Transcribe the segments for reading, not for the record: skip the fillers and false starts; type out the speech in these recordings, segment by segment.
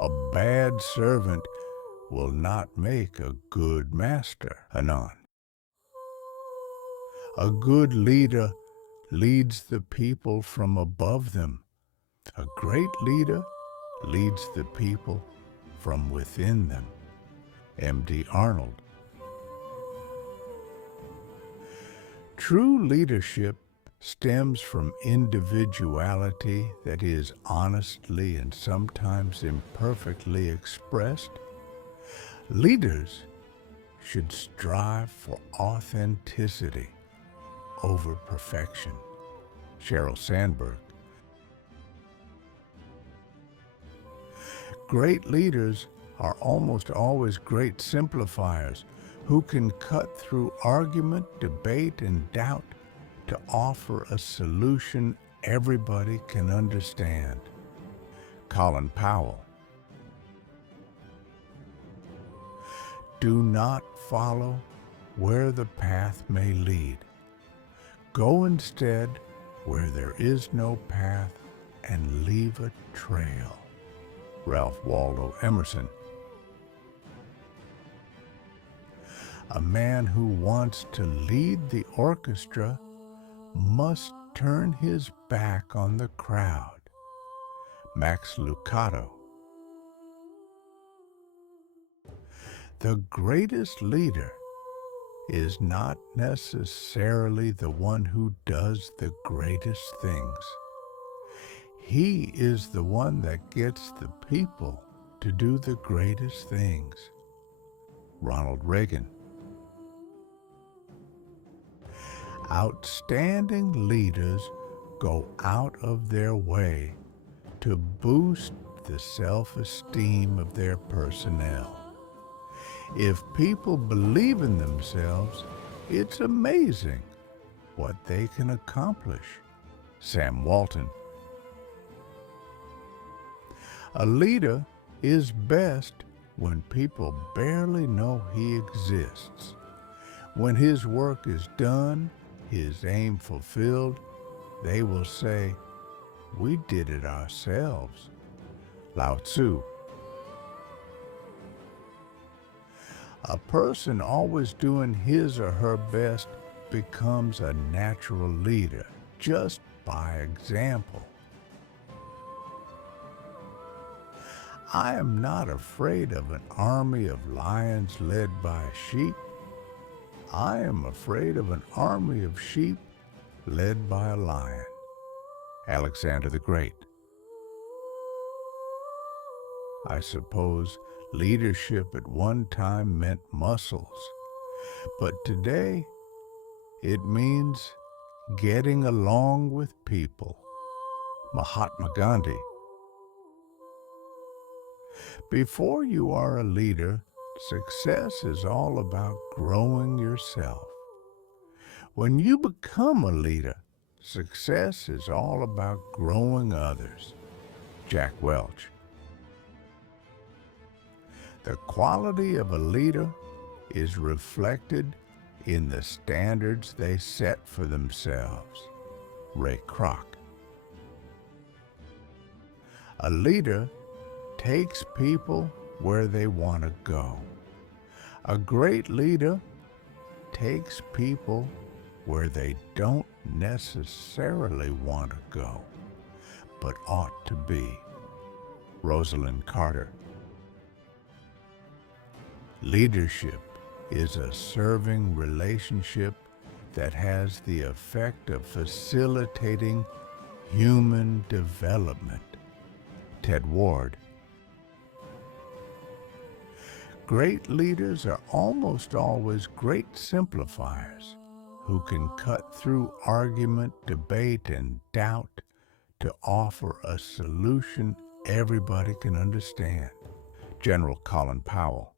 A bad servant will not make a good master. Anon. A good leader leads the people from above them. A great leader leads the people from within them. M.D. Arnold. True leadership stems from individuality that is honestly and sometimes imperfectly expressed. Leaders should strive for authenticity over perfection. Sheryl Sandberg. Great leaders are almost always great simplifiers who can cut through argument, debate, and doubt to offer a solution everybody can understand. Colin Powell. Do not follow where the path may lead. Go instead where there is no path and leave a trail. Ralph Waldo Emerson. A man who wants to lead the orchestra must turn his back on the crowd. Max Lucado. The greatest leader is not necessarily the one who does the greatest things. He is the one that gets the people to do the greatest things. Ronald Reagan. Outstanding leaders go out of their way to boost the self-esteem of their personnel. If people believe in themselves, it's amazing what they can accomplish. Sam Walton. A leader is best when people barely know he exists. When his work is done, his aim fulfilled, they will say, "We did it ourselves." Lao Tzu. A person always doing his or her best becomes a natural leader, just by example. I am not afraid of an army of lions led by sheep. I am afraid of an army of sheep led by a lion. Alexander the Great. I suppose leadership at one time meant muscles, but today it means getting along with people. Mahatma Gandhi. Before you are a leader, success is all about growing yourself. When you become a leader, success is all about growing others. Jack Welch. The quality of a leader is reflected in the standards they set for themselves. Ray Kroc. A leader takes people where they want to go. A great leader takes people where they don't necessarily want to go, but ought to be. Rosalind Carter. Leadership is a serving relationship that has the effect of facilitating human development. Ted Ward. Great leaders are almost always great simplifiers who can cut through argument, debate, and doubt to offer a solution everybody can understand. General Colin Powell.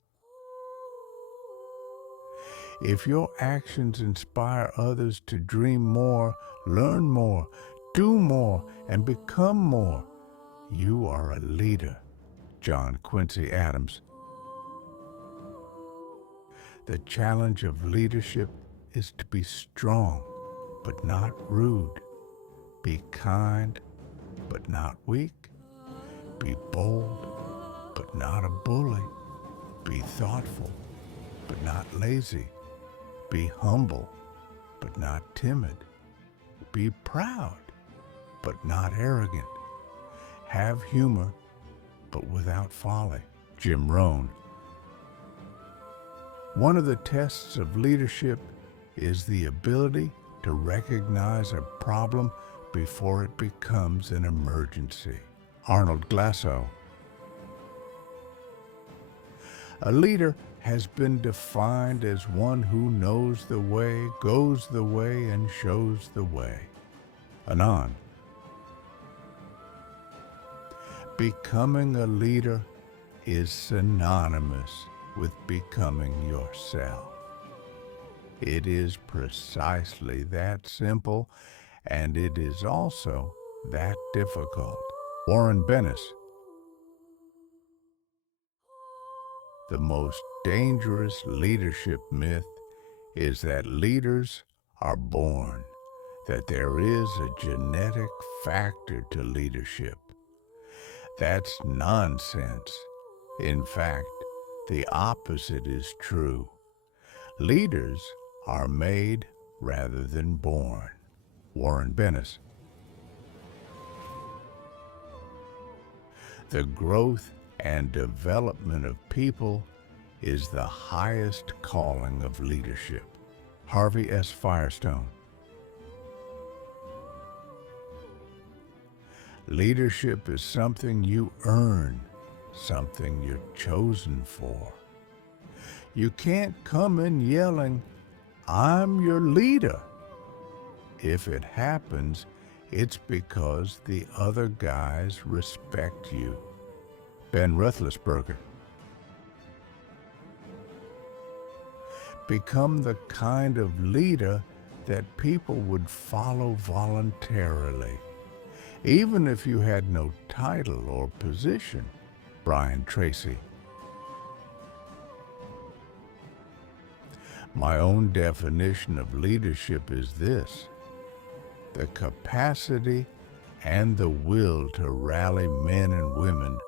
If your actions inspire others to dream more, learn more, do more, and become more, you are a leader. John Quincy Adams. The challenge of leadership is to be strong, but not rude. Be kind, but not weak. Be bold, not a bully. Be thoughtful, but not lazy. Be humble, but not timid. Be proud, but not arrogant. Have humor, but without folly. Jim Rohn. One of the tests of leadership is the ability to recognize a problem before it becomes an emergency. Arnold Glasow. A leader has been defined as one who knows the way, goes the way, and shows the way. Anon. Becoming a leader is synonymous with becoming yourself. It is precisely that simple, and it is also that difficult. Warren Bennis. The most dangerous leadership myth is that leaders are born, that there is a genetic factor to leadership. That's nonsense. In fact, the opposite is true. Leaders are made rather than born. Warren Bennis. The growth and development of people is the highest calling of leadership. Harvey S. Firestone. Leadership is something you earn, something you're chosen for. You can't come in yelling, "I'm your leader." If it happens, it's because the other guys respect you. Ben Roethlisberger. Become the kind of leader that people would follow voluntarily, even if you had no title or position. Brian Tracy. My own definition of leadership is this: the capacity and the will to rally men and women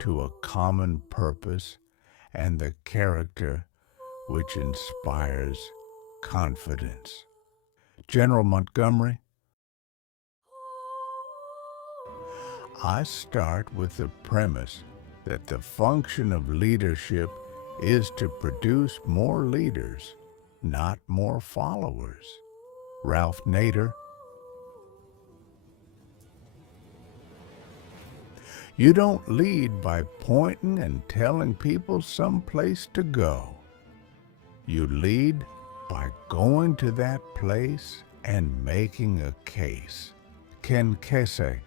to a common purpose, and the character which inspires confidence. General Montgomery. I start with the premise that the function of leadership is to produce more leaders, not more followers. Ralph Nader. You don't lead by pointing and telling people someplace to go. You lead by going to that place and making a case. Ken Kesey.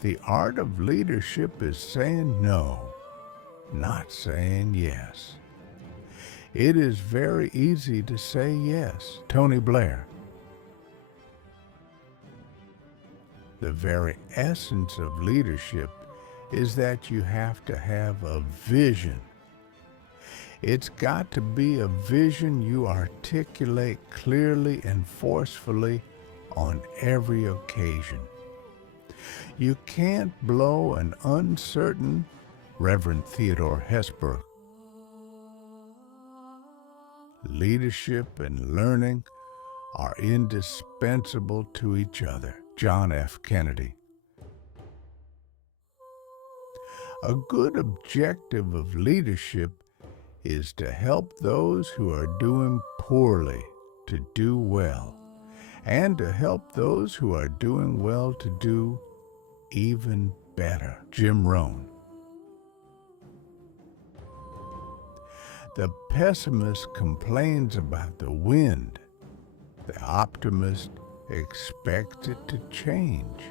The art of leadership is saying no, not saying yes. It is very easy to say yes. Tony Blair. The very essence of leadership is that you have to have a vision. It's got to be a vision you articulate clearly and forcefully on every occasion. You can't blow an uncertain Reverend Theodore Hesburgh. Leadership and learning are indispensable to each other. John F. Kennedy. A good objective of leadership is to help those who are doing poorly to do well, and to help those who are doing well to do even better. Jim Rohn. The pessimist complains about the wind. The optimist expects it to change.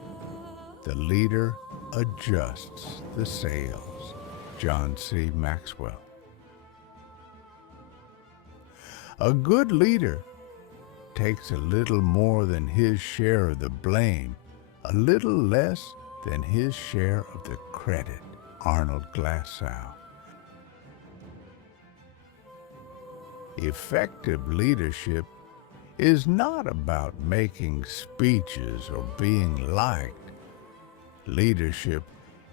The leader adjusts the sails. John C. Maxwell. A good leader takes a little more than his share of the blame, a little less than his share of the credit. Arnold Glasow. Effective leadership is not about making speeches or being liked. Leadership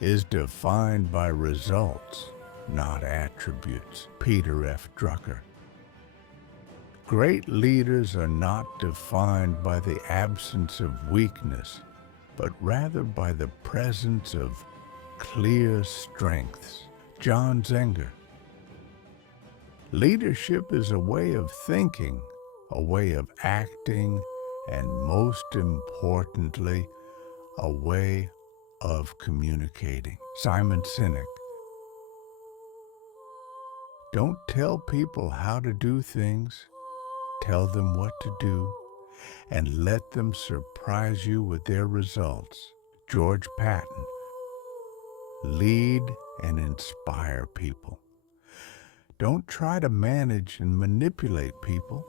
is defined by results, not attributes. Peter F. Drucker. Great leaders are not defined by the absence of weakness, but rather by the presence of clear strengths. John Zenger. Leadership is a way of thinking, a way of acting, and most importantly, a way of communicating. Simon Sinek. Don't tell people how to do things. Tell them what to do, and let them surprise you with their results. George Patton. Lead and inspire people. Don't try to manage and manipulate people.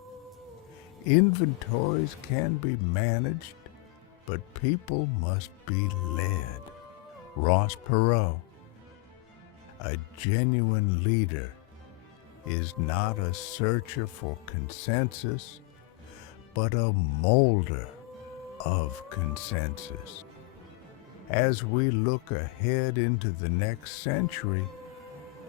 Inventories can be managed, but people must be led. Ross Perot. A genuine leader is not a searcher for consensus, but a molder of consensus. As we look ahead into the next century,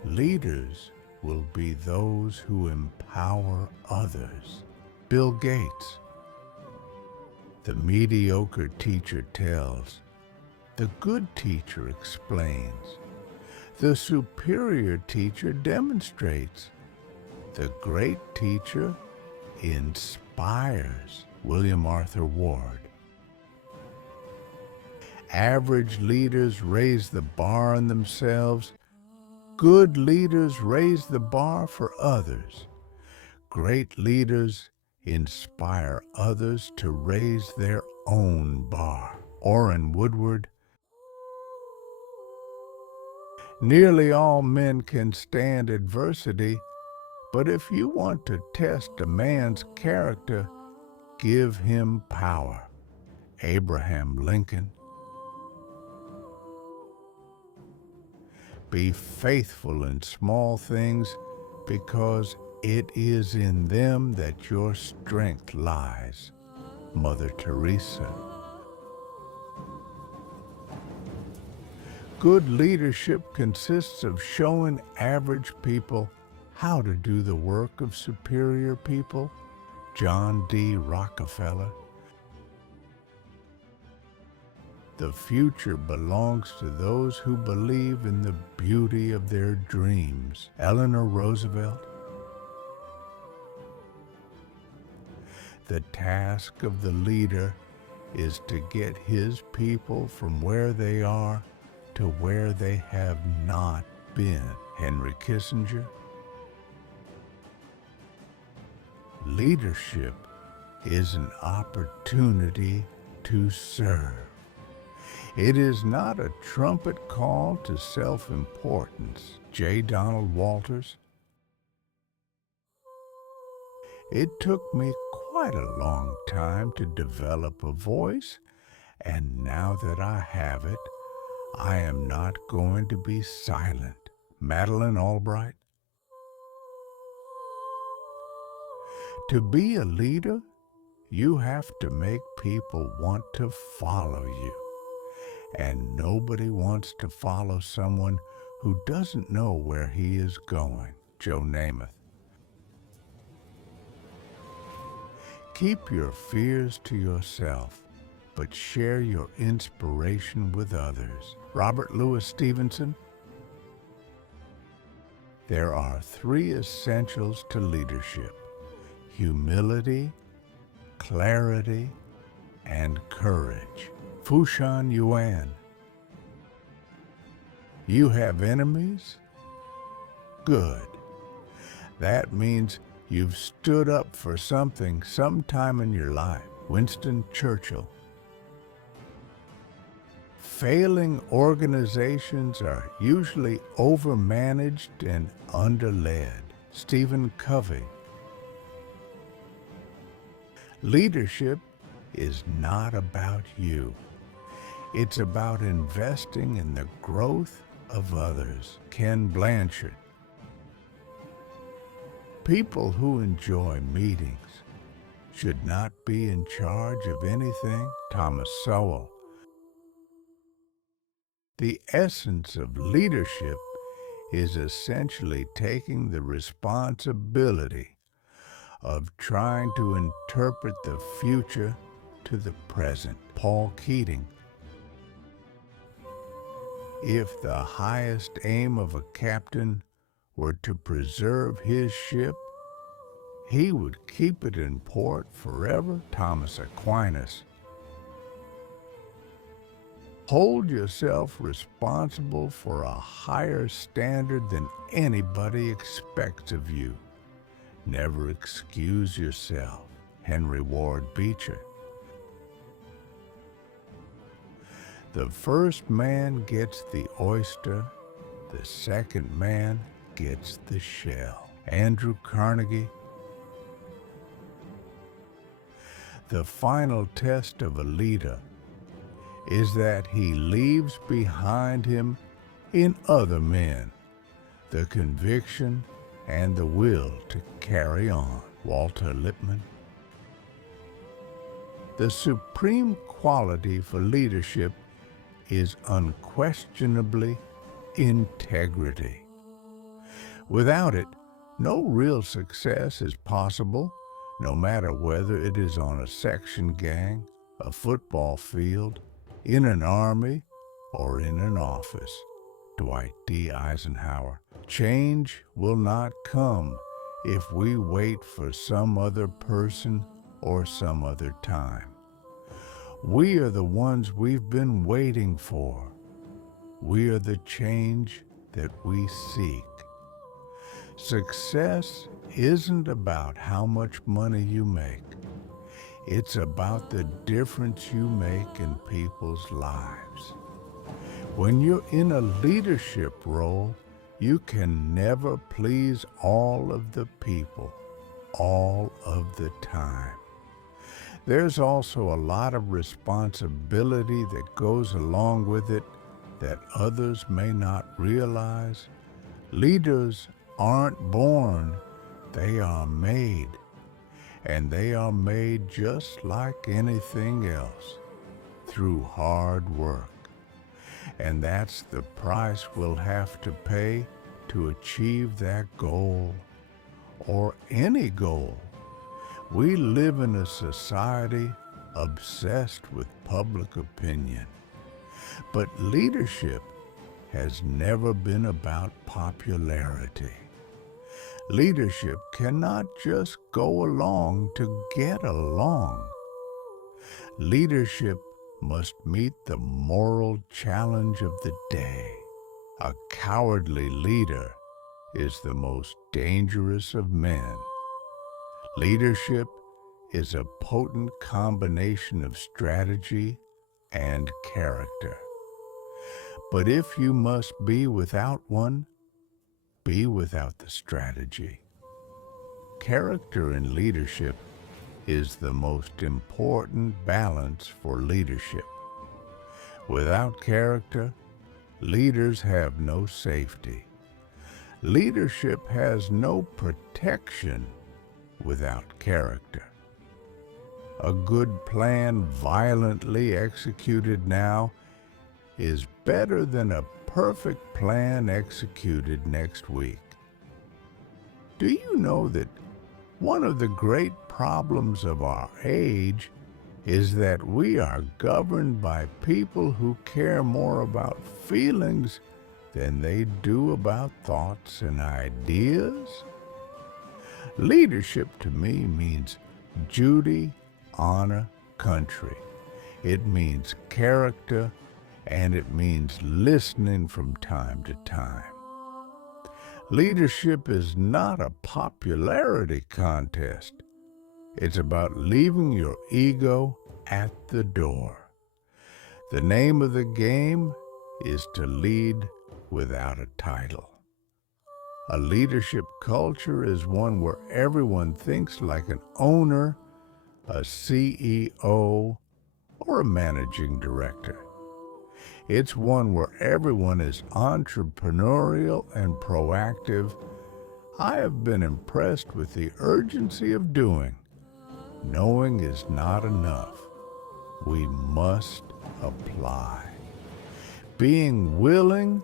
leaders will be those who empower others. Bill Gates. The mediocre teacher tells, the good teacher explains, the superior teacher demonstrates, the great teacher inspires. William Arthur Ward. Average leaders raise the bar on themselves. Good leaders raise the bar for others. Great leaders inspire others to raise their own bar. Orrin Woodward. Nearly all men can stand adversity, but if you want to test a man's character, give him power. Abraham Lincoln. Be faithful in small things, because it is in them that your strength lies. Mother Teresa. Good leadership consists of showing average people how to do the work of superior people. John D. Rockefeller. The future belongs to those who believe in the beauty of their dreams. Eleanor Roosevelt. The task of the leader is to get his people from where they are to where they have not been. Henry Kissinger. Leadership is an opportunity to serve. It is not a trumpet call to self-importance. J. Donald Walters. It took me quite a long time to develop a voice, and now that I have it, I am not going to be silent. Madeleine Albright. To be a leader, you have to make people want to follow you. And nobody wants to follow someone who doesn't know where he is going. Joe Namath. Keep your fears to yourself, but share your inspiration with others. Robert Louis Stevenson. There are 3 essentials to leadership: humility, clarity, and courage. Fushan Yuan. You have enemies? Good. That means you've stood up for something sometime in your life. Winston Churchill. Failing organizations are usually overmanaged and underled. Stephen Covey. Leadership is not about you. It's about investing in the growth of others. Ken Blanchard. People who enjoy meetings should not be in charge of anything. Thomas Sowell. The essence of leadership is essentially taking the responsibility of trying to interpret the future to the present. Paul Keating. If the highest aim of a captain were to preserve his ship, he would keep it in port forever. Thomas Aquinas. Hold yourself responsible for a higher standard than anybody expects of you. Never excuse yourself. Henry Ward Beecher. The first man gets the oyster, the second man gets the shell. Andrew Carnegie. The final test of a leader is that he leaves behind him in other men the conviction and the will to carry on. Walter Lippmann. The supreme quality for leadership is unquestionably integrity. Without it, no real success is possible, no matter whether it is on a section gang, a football field, in an army, or in an office. Dwight D. Eisenhower. Change will not come if we wait for some other person or some other time. We are the ones we've been waiting for. We are the change that we seek. Success isn't about how much money you make. It's about the difference you make in people's lives. When you're in a leadership role, you can never please all of the people, all of the time. There's also a lot of responsibility that goes along with it that others may not realize. Leaders aren't born, they are made. And they are made just like anything else, through hard work. And that's the price we'll have to pay to achieve that goal, or any goal. We live in a society obsessed with public opinion. But leadership has never been about popularity. Leadership cannot just go along to get along. Leadership must meet the moral challenge of the day. A cowardly leader is the most dangerous of men. Leadership is a potent combination of strategy and character. But if you must be without one, be without the strategy. Character in leadership is the most important balance for leadership. Without character, leaders have no safety. Leadership has no protection without character. A good plan violently executed now is better than a perfect plan executed next week. Do you know that one of the great problems of our age is that we are governed by people who care more about feelings than they do about thoughts and ideas? Leadership to me means duty, honor, country. It means character, and it means listening from time to time. Leadership is not a popularity contest. It's about leaving your ego at the door. The name of the game is to lead without a title. A leadership culture is one where everyone thinks like an owner, a CEO, or a managing director. It's one where everyone is entrepreneurial and proactive. I have been impressed with the urgency of doing. Knowing is not enough. We must apply. Being willing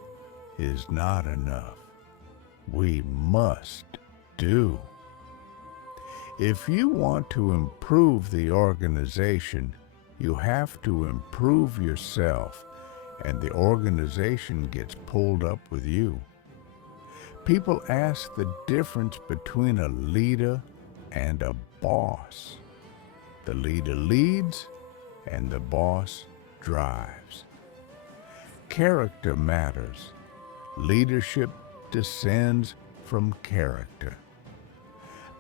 is not enough. We must do. If you want to improve the organization, you have to improve yourself, and the organization gets pulled up with you. People ask the difference between a leader and a boss. The leader leads, and the boss drives. Character matters. Leadership descends from character.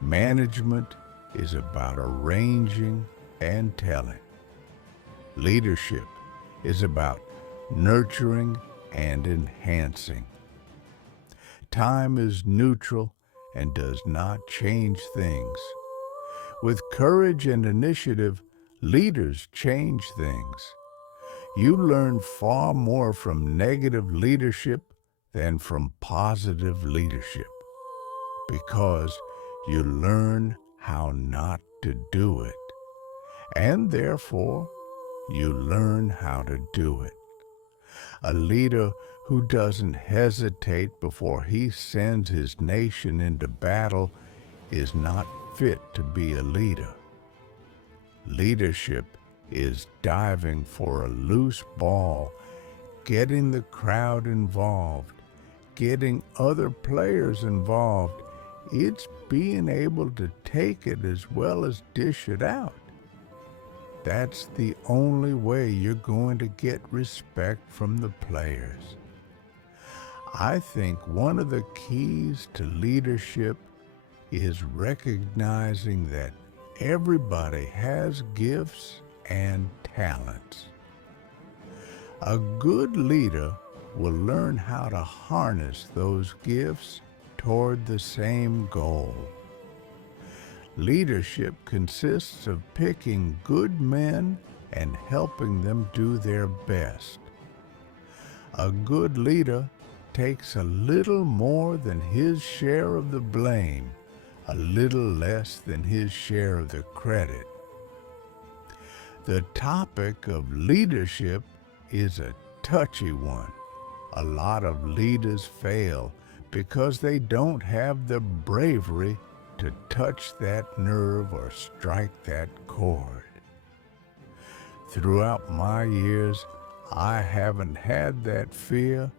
Management is about arranging and telling. Leadership is about nurturing and enhancing. Time is neutral and does not change things. With courage and initiative, leaders change things. You learn far more from negative leadership than from positive leadership, because you learn how not to do it, and therefore you learn how to do it. A leader who doesn't hesitate before he sends his nation into battle is not fit to be a leader. Leadership is diving for a loose ball, getting the crowd involved, getting other players involved. It's being able to take it as well as dish it out. That's the only way you're going to get respect from the players. I think one of the keys to leadership is recognizing that everybody has gifts and talents. A good leader will learn how to harness those gifts toward the same goal. Leadership consists of picking good men and helping them do their best. A good leader takes a little more than his share of the blame, a little less than his share of the credit. The topic of leadership is a touchy one. A lot of leaders fail because they don't have the bravery to touch that nerve or strike that chord. Throughout my years, I haven't had that fear.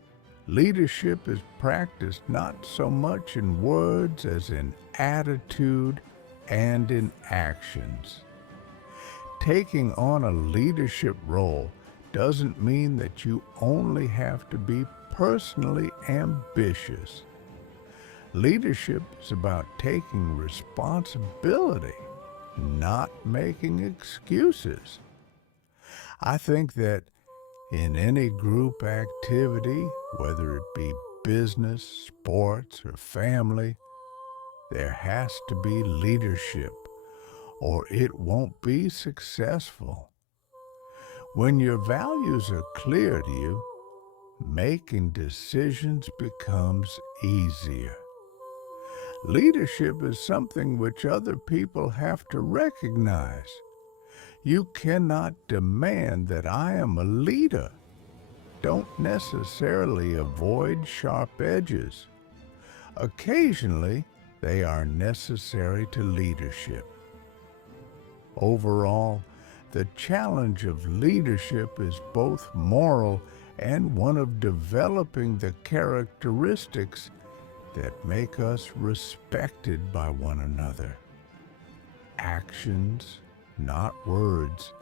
Leadership is practiced not so much in words as in attitude and in actions. Taking on a leadership role doesn't mean that you only have to be personally ambitious. Leadership is about taking responsibility, not making excuses. I think that in any group activity, whether it be business, sports, or family, there has to be leadership, or it won't be successful. When your values are clear to you, making decisions becomes easier. Leadership is something which other people have to recognize. You cannot demand that I am a leader. Don't necessarily avoid sharp edges. Occasionally, they are necessary to leadership. Overall, the challenge of leadership is both moral and one of developing the characteristics that make us respected by one another. Actions, not words,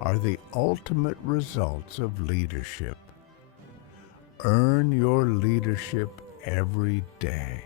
are the ultimate results of leadership. Earn your leadership every day.